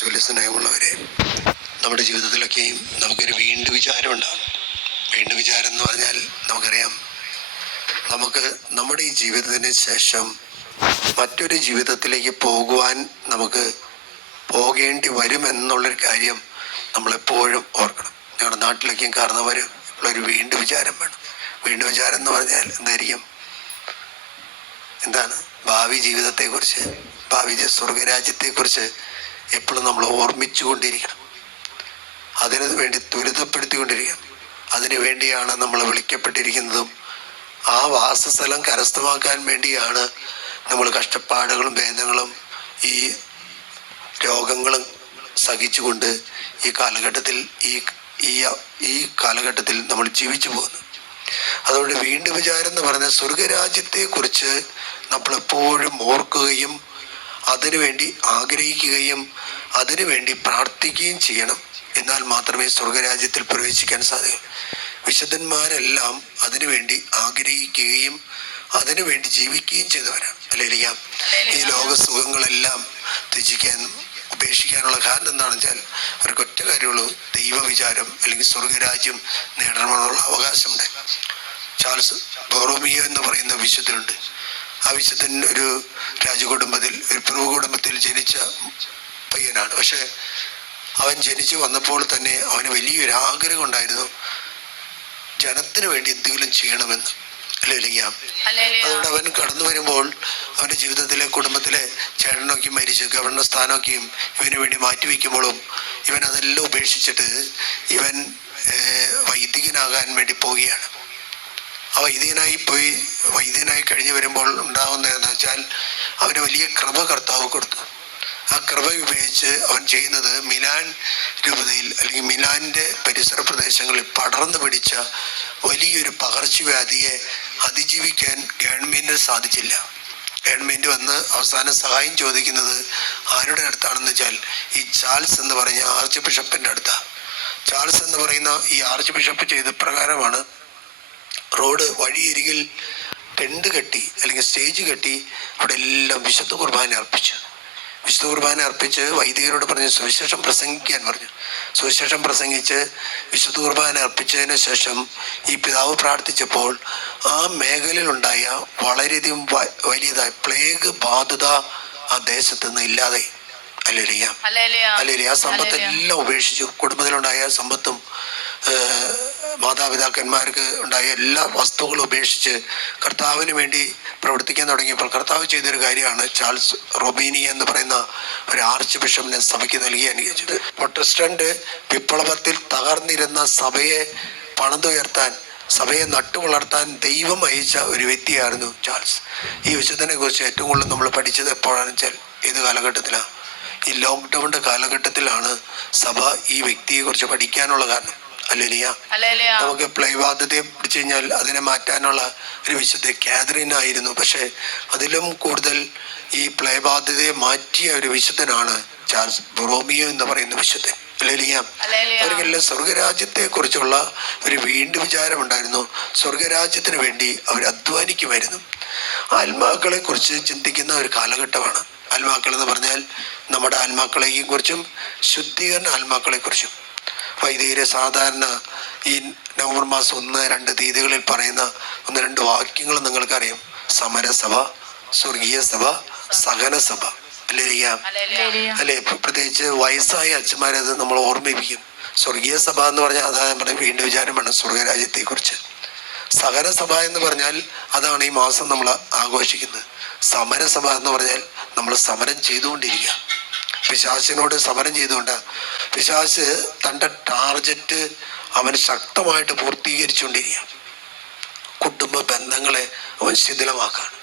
യേശുവിൽ സ്നേഹമുള്ളവരെ, നമ്മുടെ ജീവിതത്തിലൊക്കെയും നമുക്കൊരു വീണ്ടും വിചാരം ഉണ്ടാകും. വീണ്ടും വിചാരം എന്ന് പറഞ്ഞാൽ നമുക്കറിയാം, നമുക്ക് നമ്മുടെ ഈ ജീവിതത്തിന് ശേഷം മറ്റൊരു ജീവിതത്തിലേക്ക് പോകുവാൻ നമുക്ക് പോകേണ്ടി വരുമെന്നുള്ളൊരു കാര്യം നമ്മളെപ്പോഴും ഓർക്കണം. ഞങ്ങളുടെ നാട്ടിലേക്കും കാരണവർ ഉള്ളൊരു വീണ്ടും വിചാരം വേണം. വീണ്ടും വിചാരം എന്ന് പറഞ്ഞാൽ എന്തായിരിക്കും? എന്താണ്? ഭാവി ജീവിതത്തെക്കുറിച്ച്, ഭാവി സ്വർഗരാജ്യത്തെക്കുറിച്ച് എപ്പോഴും നമ്മൾ ഓർമ്മിച്ചു കൊണ്ടിരിക്കണം. അതിനു വേണ്ടി ത്വരിതപ്പെടുത്തിക്കൊണ്ടിരിക്കണം. അതിനു വേണ്ടിയാണ് നമ്മൾ വിളിക്കപ്പെട്ടിരിക്കുന്നതും ആ വാസസ്ഥലം കരസ്ഥമാക്കാൻ വേണ്ടിയാണ് നമ്മൾ കഷ്ടപ്പാടുകളും വേദനകളും ഈ രോഗങ്ങളും സഹിച്ചുകൊണ്ട് ഈ കാലഘട്ടത്തിൽ ഈ കാലഘട്ടത്തിൽ നമ്മൾ ജീവിച്ചു പോകുന്നു. അതുകൊണ്ട് വീണ്ടും വിചാരം എന്ന് പറഞ്ഞ സ്വർഗരാജ്യത്തെക്കുറിച്ച് നമ്മളെപ്പോഴും ഓർക്കുകയും അതിനുവേണ്ടി ആഗ്രഹിക്കുകയും അതിനുവേണ്ടി പ്രാർത്ഥിക്കുകയും ചെയ്യണം. എന്നാൽ മാത്രമേ സ്വർഗരാജ്യത്തിൽ പ്രവേശിക്കാൻ സാധിക്കൂ. വിശുദ്ധന്മാരെല്ലാം അതിനുവേണ്ടി ആഗ്രഹിക്കുകയും അതിനുവേണ്ടി ജീവിക്കുകയും ചെയ്തവരാണ്. അല്ലെങ്കിൽ ഈ ലോകസുഖങ്ങളെല്ലാം ഉപേക്ഷിക്കാനുള്ള കാരണം എന്താണെന്ന് വെച്ചാൽ അവർക്ക് ഒറ്റ കാര്യമുള്ളൂ: ദൈവവിചാരം അല്ലെങ്കിൽ സ്വർഗരാജ്യം നേടണമെന്നുള്ള അവകാശമുണ്ട്. ചാൾസ് ബോറോമിയോ എന്ന് പറയുന്ന വിശുദ്ധനുണ്ട്. ആ വിശുദ്ധൻ ഒരു രാജകുടുംബത്തിൽ, ഒരു പ്രഭു കുടുംബത്തിൽ ജനിച്ച പയ്യനാണ്. പക്ഷെ അവൻ ജനിച്ചു വന്നപ്പോൾ തന്നെ അവന് വലിയൊരു ആഗ്രഹം ഉണ്ടായിരുന്നു, ജനത്തിന് വേണ്ടി എന്തെങ്കിലും ചെയ്യണമെന്ന്. അതുകൊണ്ട് അവൻ കടന്നു വരുമ്പോൾ അവൻ്റെ ജീവിതത്തിലെ കുടുംബത്തിലെ ചേട്ടനൊക്കെയും മരിച്ച് ഗവർണർ സ്ഥാനമൊക്കെയും ഇവന് വേണ്ടി മാറ്റിവെക്കുമ്പോഴും ഇവൻ അതെല്ലാം ഉപേക്ഷിച്ചിട്ട് ഇവൻ വൈദികനാകാൻ വേണ്ടി പോവുകയാണ്. ആ വൈദികനായി കഴിഞ്ഞ് വരുമ്പോൾ ഉണ്ടാകുന്നതെന്ന് വെച്ചാൽ അവന് വലിയ കൃപ കർത്താവ് കൊടുത്തു. ആ കൃപ ഉപയോഗിച്ച് അവൻ ചെയ്യുന്നത് മിലാൻ രൂപതയിൽ അല്ലെങ്കിൽ മിലാൻ്റെ പരിസര പ്രദേശങ്ങളിൽ പടർന്നു പിടിച്ച വലിയൊരു പകർച്ചവ്യാധിയെ അതിജീവിക്കാൻ ഗവൺമെൻറ്റിന് സാധിച്ചില്ല. ഗവൺമെൻറ് വന്ന് അവസാനം സഹായം ചോദിക്കുന്നത് ആരുടെ അടുത്താണെന്ന് വെച്ചാൽ ഈ ചാൾസ് എന്ന് പറഞ്ഞ ആർച്ച് ബിഷപ്പിൻ്റെ അടുത്താണ്. ചാൾസ് എന്ന് പറയുന്ന ഈ ആർച്ച് ബിഷപ്പ് ചെയ്ത പ്രകാരമാണ് റോഡ് വഴിയരികിൽ ടെൻറ്റ് കെട്ടി അല്ലെങ്കിൽ സ്റ്റേജ് കെട്ടി അവിടെ എല്ലാം വിശുദ്ധ കുർബാന അർപ്പിച്ചു. വിശുദ്ധ കുർബാന അർപ്പിച്ച് വൈദികരോട് പറഞ്ഞ് സുവിശേഷം പ്രസംഗിക്കാൻ പറഞ്ഞു. സുവിശേഷം പ്രസംഗിച്ച് വിശുദ്ധ കുർബാന അർപ്പിച്ചതിന് ശേഷം ഈ പിതാവ് പ്രാർത്ഥിച്ചപ്പോൾ ആ മേഖലയിലുണ്ടായ വളരെയധികം വലിയതായ പ്ലേഗ് ബാധിത ആ ദേശത്ത് നിന്ന് ഇല്ലാതെ ആ സമ്പത്തെല്ലാം ഉപേക്ഷിച്ചു. കുടുംബത്തിലുണ്ടായ സമ്പത്തും മാതാപിതാക്കന്മാർക്ക് ഉണ്ടായ എല്ലാ വസ്തുക്കളും ഉപേക്ഷിച്ച് കർത്താവിന് വേണ്ടി പ്രവർത്തിക്കാൻ തുടങ്ങിയപ്പോൾ കർത്താവ് ചെയ്തൊരു കാര്യമാണ് ചാൾസ് റൊബീനി എന്ന് പറയുന്ന ഒരു ആർച്ച് ബിഷപ്പിനെ സഭയ്ക്ക് നൽകി അനുഗ്രഹിച്ചത്. പ്രൊട്ടസ്റ്റന്റ് വിപ്ലവത്തിൽ തകർന്നിരുന്ന സഭയെ പണിതുയർത്താൻ, സഭയെ നട്ടുവളർത്താൻ ദൈവം അയച്ച ഒരു വ്യക്തിയായിരുന്നു ചാൾസ്. ഈ വിശുദ്ധനെ കുറിച്ച് ഏറ്റവും കൂടുതൽ നമ്മൾ പഠിച്ചത് എപ്പോഴാണെന്ന് വെച്ചാൽ ഏത് കാലഘട്ടത്തിലാണ്? ഈ ലോക്ക്ഡൗണിൻ്റെ കാലഘട്ടത്തിലാണ് സഭ ഈ വ്യക്തിയെ കുറിച്ച് പഠിക്കാനുള്ള കാരണം. നമുക്ക് പ്ലേബാധ്യതയെ പിടിച്ചു കഴിഞ്ഞാൽ അതിനെ മാറ്റാനുള്ള ഒരു വിശുദ്ധ കാതറിൻ ആയിരുന്നു. പക്ഷെ അതിലും കൂടുതൽ ഈ പ്ലേബാധ്യതയെ മാറ്റിയ ഒരു വിശുദ്ധനാണ് ചാൾസ് ബൊറോമിയോ എന്ന് പറയുന്ന വിശുദ്ധൻ. അവർക്കെല്ലാം സ്വർഗരാജ്യത്തെ കുറിച്ചുള്ള ഒരു വീണ്ടും വിചാരമുണ്ടായിരുന്നു. സ്വർഗരാജ്യത്തിന് വേണ്ടി അവർ അധ്വാനിക്കുമായിരുന്നു. ആത്മാക്കളെ കുറിച്ച് ചിന്തിക്കുന്ന ഒരു കാലഘട്ടമാണ്. ആത്മാക്കൾ എന്ന് പറഞ്ഞാൽ നമ്മുടെ ആത്മാക്കളെയും കുറിച്ചും ശുദ്ധീകരണ ആത്മാക്കളെ കുറിച്ചും വൈദികരെ സാധാരണ ഈ നവംബർ മാസം 1-2 തീയതികളിൽ പറയുന്ന 1-2 വാക്യങ്ങൾ നിങ്ങൾക്കറിയാം: സമരസഭ, സ്വർഗീയ സഭ, സഹനസഭ. അല്ലേ? പ്രത്യേകിച്ച് വയസ്സായ അച്ഛന്മാരത് നമ്മൾ ഓർമ്മിപ്പിക്കും. സ്വർഗീയ സഭ എന്ന് പറഞ്ഞാൽ അതാണ് നമ്മുടെ വീണ്ടും വിചാരം വേണം സ്വർഗരാജ്യത്തെ കുറിച്ച്. സഹനസഭ എന്ന് പറഞ്ഞാൽ അതാണ് ഈ മാസം നമ്മൾ ആഘോഷിക്കുന്നത്. സമരസഭ എന്ന് പറഞ്ഞാൽ നമ്മൾ സമരം ചെയ്തുകൊണ്ടിരിക്കുക, പിശാചിനോട് സമരം ചെയ്തുകൊണ്ട്. പിശാച് തൻ്റെ ടാർജറ്റ് അവൻ ശക്തമായിട്ട് പൂർത്തീകരിച്ചുകൊണ്ടിരിക്കുക. കുടുംബ ബന്ധങ്ങളെ അവൻ ശിഥിലമാക്കാണ്.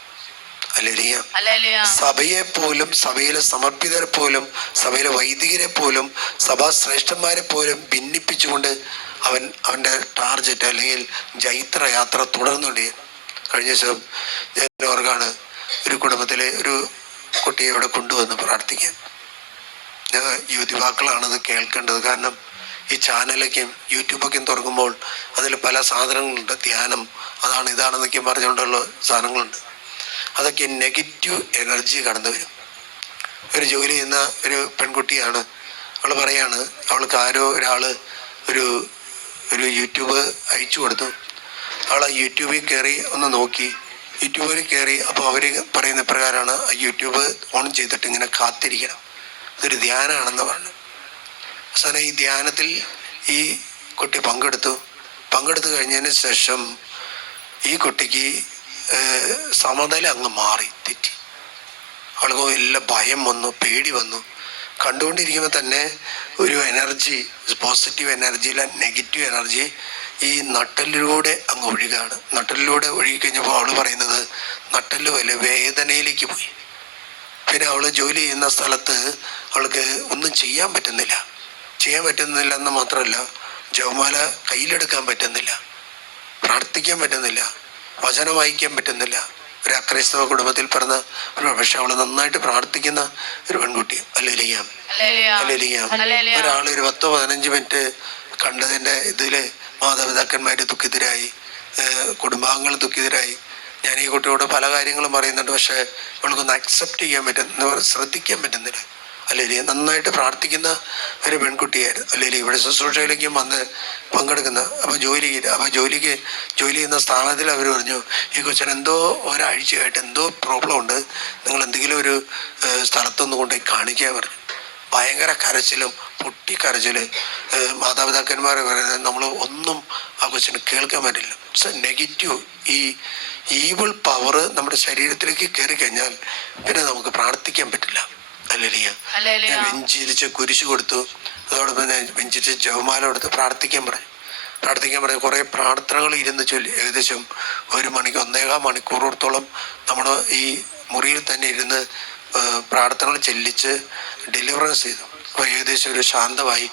സഭയെ പോലും, സഭയിലെ സമർപ്പിതരെ പോലും, സഭയിലെ വൈദികരെ പോലും, സഭാശ്രേഷ്ഠന്മാരെ പോലും ഭിന്നിപ്പിച്ചുകൊണ്ട് അവൻ്റെ ടാർജറ്റ് അല്ലെങ്കിൽ ജൈത്രയാത്ര തുടർന്നുകൊണ്ടിരിക്കുക. കഴിഞ്ഞ ദിവസം ഞാൻ ഓർക്കാണ്, ഒരു കുടുംബത്തിലെ ഒരു കുട്ടിയെ ഇവിടെ കൊണ്ടുവന്ന് പ്രാർത്ഥിക്കാൻ. യുവതിവാക്കളാണത് കേൾക്കേണ്ടത്. കാരണം ഈ ചാനലൊക്കെയും യൂട്യൂബൊക്കെയും തുറക്കുമ്പോൾ അതിൽ പല സാധനങ്ങളുണ്ട്. ധ്യാനം അതാണ് ഇതാണെന്നൊക്കെ പറഞ്ഞുകൊണ്ടുള്ള സാധനങ്ങളുണ്ട്. അതൊക്കെ നെഗറ്റീവ് എനർജി കടന്നു വരും. ഒരു ജോലി ചെയ്യുന്ന ഒരു പെൺകുട്ടിയാണ്. അവൾ പറയാണ്, അവൾക്ക് ആരോ ഒരാള് ഒരു ഒരു യൂട്യൂബ് അയച്ചു കൊടുത്തു. അവൾ ആ യൂട്യൂബിൽ കയറി ഒന്ന് നോക്കി. യൂട്യൂബിൽ കയറി അപ്പോൾ അവർ പറയുന്ന പ്രകാരമാണ് ആ യൂട്യൂബ് ഓൺ ചെയ്തിട്ട് ഇങ്ങനെ കാത്തിരിക്കണം, ഇതൊരു ധ്യാനമാണെന്ന് പറഞ്ഞു. അവസാനം ഈ ധ്യാനത്തിൽ ഈ കുട്ടി പങ്കെടുത്തു കഴിഞ്ഞതിന് ശേഷം ഈ കുട്ടിക്ക് സമനില അങ്ങ് മാറി തെറ്റി. അവൾക്ക് എല്ലാം ഭയം വന്നു, പേടി വന്നു. കണ്ടുകൊണ്ടിരിക്കുമ്പോൾ തന്നെ ഒരു എനർജി, പോസിറ്റീവ് എനർജിയിലെ നെഗറ്റീവ് എനർജി ഈ നട്ടലിലൂടെ അങ്ങ് ഒഴുകാണ്. നട്ടലിലൂടെ ഒഴുകിക്കഴിഞ്ഞപ്പോൾ അവൾ പറയുന്നത് നട്ടല് വലിയ വേദനയിലേക്ക് പോയി. പിന്നെ അവൾ ജോലി ചെയ്യുന്ന സ്ഥലത്ത് അവൾക്ക് ഒന്നും ചെയ്യാൻ പറ്റുന്നില്ല എന്ന് മാത്രമല്ല, ജപമാല കയ്യിലെടുക്കാൻ പറ്റുന്നില്ല, പ്രാർത്ഥിക്കാൻ പറ്റുന്നില്ല, വചനം വായിക്കാൻ പറ്റുന്നില്ല. ഒരു അക്രൈസ്തവ കുടുംബത്തിൽ പിറന്ന ഒരു, പക്ഷെ അവള് നന്നായിട്ട് പ്രാർത്ഥിക്കുന്ന ഒരു പെൺകുട്ടി. ഹല്ലേലൂയ. ഒരാൾ ഒരു 10-15 മിനിറ്റ് കണ്ടതിൻ്റെ ഇതില് മാതാപിതാക്കന്മാര് ദുഃഖിതരായി, കുടുംബാംഗങ്ങൾ ദുഃഖിതരായി. ഞാൻ ഈ കുട്ടിയോട് പല കാര്യങ്ങളും പറയുന്നുണ്ട്, പക്ഷെ അവൾക്കൊന്ന് അക്സെപ്റ്റ് ചെയ്യാൻ പറ്റുന്ന, ശ്രദ്ധിക്കാൻ പറ്റുന്നില്ല. അല്ലെങ്കിൽ നന്നായിട്ട് പ്രാർത്ഥിക്കുന്ന ഒരു പെൺകുട്ടിയായിരുന്നു. അല്ലെങ്കിൽ ഇവിടെ ശുശ്രൂഷയിലേക്കും വന്ന് പങ്കെടുക്കുന്ന. അപ്പോൾ ജോലി ചെയ്യുന്ന സ്ഥാനത്തിൽ അവർ പറഞ്ഞു, ഈ കൊച്ചിന് എന്തോ ഒരാഴ്ചയായിട്ട് എന്തോ പ്രോബ്ലം ഉണ്ട്, നിങ്ങൾ എന്തെങ്കിലും ഒരു സ്ഥലത്തൊന്ന് കൊണ്ടുപോയി കാണിക്കാൻ പറഞ്ഞു. ഭയങ്കര കരച്ചിലും പൊട്ടിക്കരച്ചിൽ. മാതാപിതാക്കന്മാർ പറയുന്നത് നമ്മൾ ഒന്നും ആ കൊച്ചിന് കേൾക്കാൻ പറ്റില്ല. നെഗറ്റീവ് ഈ ഈവിൾ പവർ നമ്മുടെ ശരീരത്തിലേക്ക് കയറി കഴിഞ്ഞാൽ പിന്നെ നമുക്ക് പ്രാർത്ഥിക്കാൻ പറ്റില്ല. ഹല്ലേലൂയ. ഞാൻ വെഞ്ചിരിച്ച് കുരിശ് കൊടുത്തു, അതോടൊപ്പം ഞാൻ വെഞ്ചിരിച്ച് ജപമാല കൊടുത്ത് പ്രാർത്ഥിക്കാൻ പറഞ്ഞു. കുറേ പ്രാർത്ഥനകൾ ഇരുന്ന് ചൊല്ലി. ഏകദേശം 1.5 മണിക്കൂറോളത്തോളം നമ്മൾ ഈ മുറിയിൽ തന്നെ ഇരുന്ന് പ്രാർത്ഥനകൾ ചെല്ലിച്ച് ഡെലിവറൻസ് ചെയ്തു. അപ്പോൾ ഏകദേശം ഒരു ശാന്തമായി.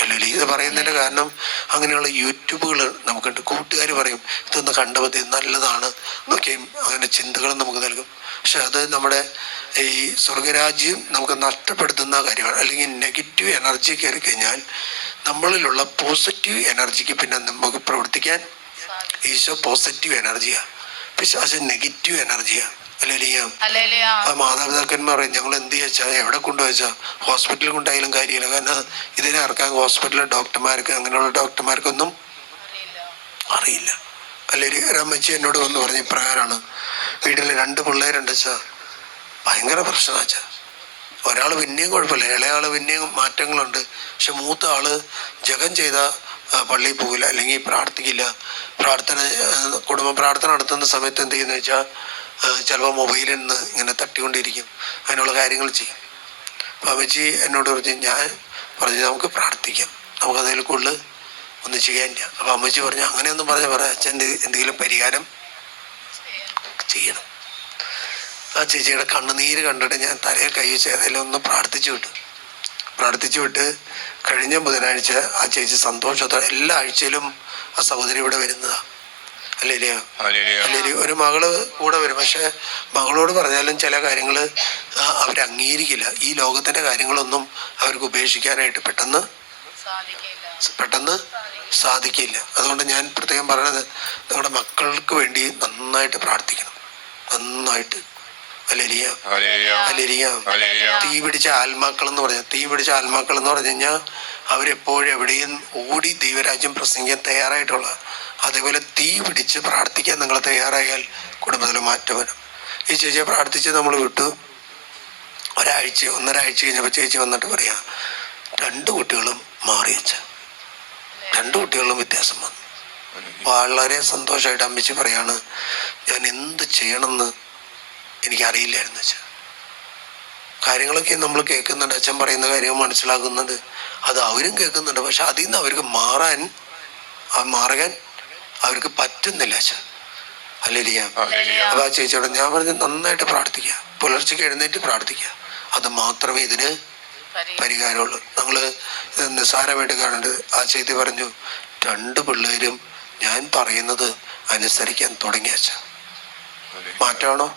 അല്ലെങ്കിൽ ഇത് പറയുന്നതിൻ്റെ കാരണം അങ്ങനെയുള്ള യൂട്യൂബുകൾ നമുക്കുണ്ട്. കൂട്ടുകാർ പറയും ഇതൊന്ന് കണ്ടപ്പോൾ ഇത് നല്ലതാണ് എന്നൊക്കെയും അങ്ങനെ ചിന്തകളും നമുക്ക് നൽകും. പക്ഷെ അത് നമ്മുടെ ഈ സ്വർഗരാജ്യം നമുക്ക് നഷ്ടപ്പെടുത്തുന്ന കാര്യമാണ്. അല്ലെങ്കിൽ നെഗറ്റീവ് എനർജി കയറി കഴിഞ്ഞാൽ നമ്മളിലുള്ള പോസിറ്റീവ് എനർജിക്ക് പിന്നെ നമുക്ക് പ്രവർത്തിക്കാൻ, ഈശോ പോസിറ്റീവ് എനർജിയാണ്, പിശാച് നെഗറ്റീവ് എനർജിയാണ്. അല്ലെങ്കിൽ ആ മാതാപിതാക്കന്മാർ പറയും, ഞങ്ങൾ എന്ത് വെച്ചാൽ എവിടെ കൊണ്ടുവച്ചാൽ ഹോസ്പിറ്റലിൽ കൊണ്ടായാലും കാര്യമില്ല. കാരണം ഇതിനെ ഇറക്കാൻ ഹോസ്പിറ്റലിലെ ഡോക്ടർമാർക്ക്, അങ്ങനെയുള്ള ഡോക്ടർമാർക്കൊന്നും അറിയില്ല. അല്ലെങ്കിൽ ഒരമ്മച്ചി എന്നോട് വന്ന് പറഞ്ഞ ഇപ്രകാരമാണ്, വീട്ടിൽ 2 പിള്ളേരുണ്ട് വെച്ചാൽ ഭയങ്കര പ്രശ്നമാച്ചാ. ഒരാൾ പിന്നെയും കുഴപ്പമില്ല, ഇളയാൾ പിന്നെയും മാറ്റങ്ങളുണ്ട്. പക്ഷെ മൂത്ത ആള് ജഗം ചെയ്ത പള്ളിയിൽ പോകില്ല, അല്ലെങ്കിൽ പ്രാർത്ഥിക്കില്ല. കുടുംബ പ്രാർത്ഥന നടത്തുന്ന സമയത്ത് എന്ത് ചെയ്യുന്ന വെച്ചാൽ ചിലപ്പോൾ മൊബൈലിൽ നിന്ന് ഇങ്ങനെ തട്ടിക്കൊണ്ടിരിക്കും, അതിനുള്ള കാര്യങ്ങൾ ചെയ്യും. അപ്പം അമ്മച്ചി എന്നോട് ഞാൻ പറഞ്ഞു നമുക്ക് പ്രാർത്ഥിക്കാം, നമുക്കതിൽ കൂടുതൽ ഒന്നും ചെയ്യാനില്ല. അപ്പം അമ്മച്ചി പറഞ്ഞു അങ്ങനെയൊന്നും പറയാം, അച്ഛൻ്റെ എന്തെങ്കിലും പരിഹാരം ചെയ്യണം. ആ ചേച്ചിയുടെ കണ്ണുനീര് കണ്ടിട്ട് ഞാൻ തലയിൽ കൈ വെച്ച് ഏതെങ്കിലും ഒന്ന് പ്രാർത്ഥിച്ചു വിട്ട് കഴിഞ്ഞ ബുധനാഴ്ച ആ ചേച്ചി സന്തോഷത്തോടെ, എല്ലാ ആഴ്ചയിലും ആ സഹോദരി ഇവിടെ വരുന്നതാണ്. അല്ലെങ്കിൽ ഒരു മകള് കൂടെ വരും. പക്ഷെ മകളോട് പറഞ്ഞാലും ചില കാര്യങ്ങൾ അവർ അംഗീകരിക്കില്ല. ഈ ലോകത്തിന്റെ കാര്യങ്ങളൊന്നും അവർക്ക് ഉപേക്ഷിക്കാനായിട്ട് പെട്ടെന്ന് സാധിക്കില്ല. അതുകൊണ്ട് ഞാൻ പ്രത്യേകം പറയണത്, നിങ്ങളുടെ മക്കൾക്ക് വേണ്ടി നന്നായിട്ട് പ്രാർത്ഥിക്കണം, നന്നായിട്ട്. തീ പിടിച്ച ആത്മാക്കൾ എന്ന് പറഞ്ഞു കഴിഞ്ഞാൽ അവരെപ്പോഴും എവിടെയും ഓടി ദൈവരാജ്യം പ്രസംഗിക്കാൻ തയ്യാറായിട്ടുള്ള. അതേപോലെ തീ പിടിച്ച് പ്രാർത്ഥിക്കാൻ നിങ്ങൾ തയ്യാറായാൽ കുടുംബത്തിൽ മാറ്റം വരും. ഈ ചേച്ചിയെ പ്രാർത്ഥിച്ച് നമ്മൾ വിട്ടു. 1.5 ആഴ്ച കഴിഞ്ഞപ്പോൾ ചേച്ചി വന്നിട്ട് പറയാ 2 കുട്ടികളും മാറി വെച്ച, 2 കുട്ടികളും വ്യത്യാസം വന്നു. വളരെ സന്തോഷമായിട്ട് അമ്മച്ചി പറയാണ്, ഞാൻ എന്ത് ചെയ്യണമെന്ന് എനിക്കറിയില്ലായിരുന്നു വെച്ചാൽ. കാര്യങ്ങളൊക്കെ നമ്മൾ കേൾക്കുന്നുണ്ട്, അച്ഛൻ പറയുന്ന കാര്യം മനസ്സിലാക്കുന്നുണ്ട്, അത് അവരും കേൾക്കുന്നുണ്ട്. പക്ഷെ അതിൽ നിന്ന് അവർക്ക് മാറാൻ അവർക്ക് പറ്റുന്നില്ല അച്ഛൻ. ഹല്ലേലൂയ. അപ്പൊ ആ ചേച്ചിയോട് ഞാൻ പറഞ്ഞു നന്നായിട്ട് പ്രാർത്ഥിക്കുക, പുലർച്ചയ്ക്ക് എഴുന്നേറ്റ് പ്രാർത്ഥിക്കുക, അത് മാത്രമേ ഇതിന് പരിഹാരമുള്ളൂ. നമ്മള് നിസ്സാരമായിട്ട് കാണേണ്ടത്. ആ ചേച്ചി പറഞ്ഞു 2 പിള്ളേരും ഞാൻ പറയുന്നത് അനുസരിക്കാൻ തുടങ്ങിയ അച്ഛൻ. മാറ്റമാണോ?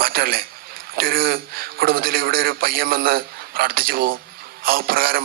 മാറ്റമല്ലേ? മറ്റൊരു കുടുംബത്തിൽ ഇവിടെ ഒരു പയ്യൻ വന്ന് പ്രാർത്ഥിച്ചു പോകും, ആ പ്രകാരം